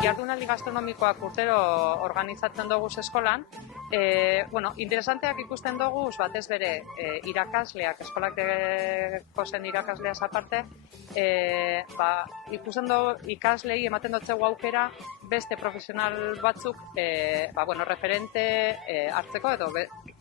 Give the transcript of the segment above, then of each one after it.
jardunaldi gastronomikoak urtero organizatzen dugu eskolan. Interesanteak ikusten dugu, batez bere irakasleak, eskolako zen irakasleaz aparte, ikusten dugu ikaslei ematen dutzegu aukera beste profesional batzuk referente hartzeko edo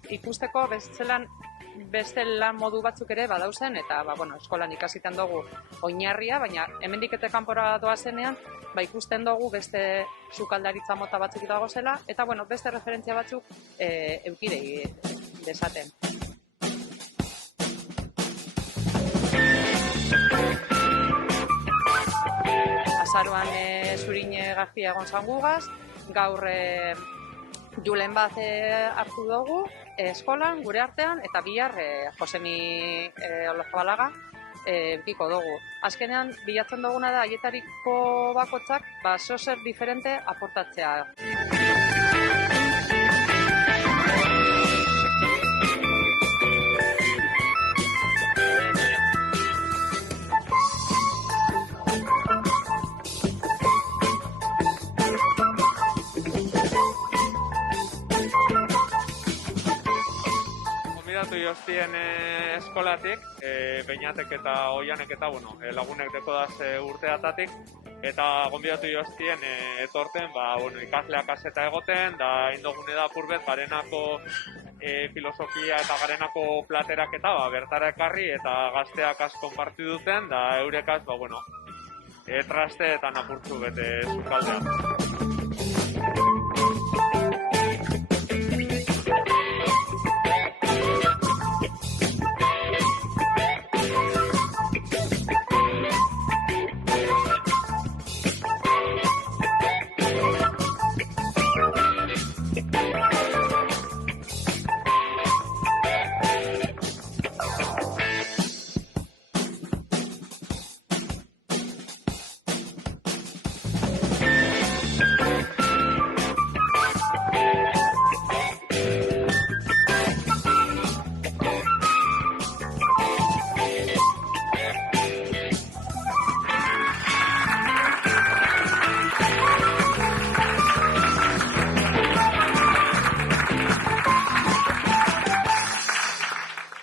ikusteko beste lan modu batzuk ere badauzen eta eskolan ikasitan dugu oinarria, baina hemendik eta kanpora doazenean ikusten dugu beste sukaldaritza mota batzuk dago zela eta beste referentzia batzuk eukidei desaten. Azaroan Zurine García egon zan gugaz, gaur julen bat hartu dugu eskolan, gure artean, eta bihar Josemi Olozabalaga biko dugu. Azkenean, bilatzen duguna da, haietariko bakotzak, zozer diferente aportatzea. Gonbidatu joztien eskolatik, Beñatek eta Oianek eta lagunek dekodaz urteatatik, eta gonbidatu joztien etorten ikasleak kaseta egoten, da indogune da purbet garenako filosofia eta garenako platerak eta bertara ekarri eta gazteak asko konparti duten, da eurekaz traste eta napurtzu bete zukaldean.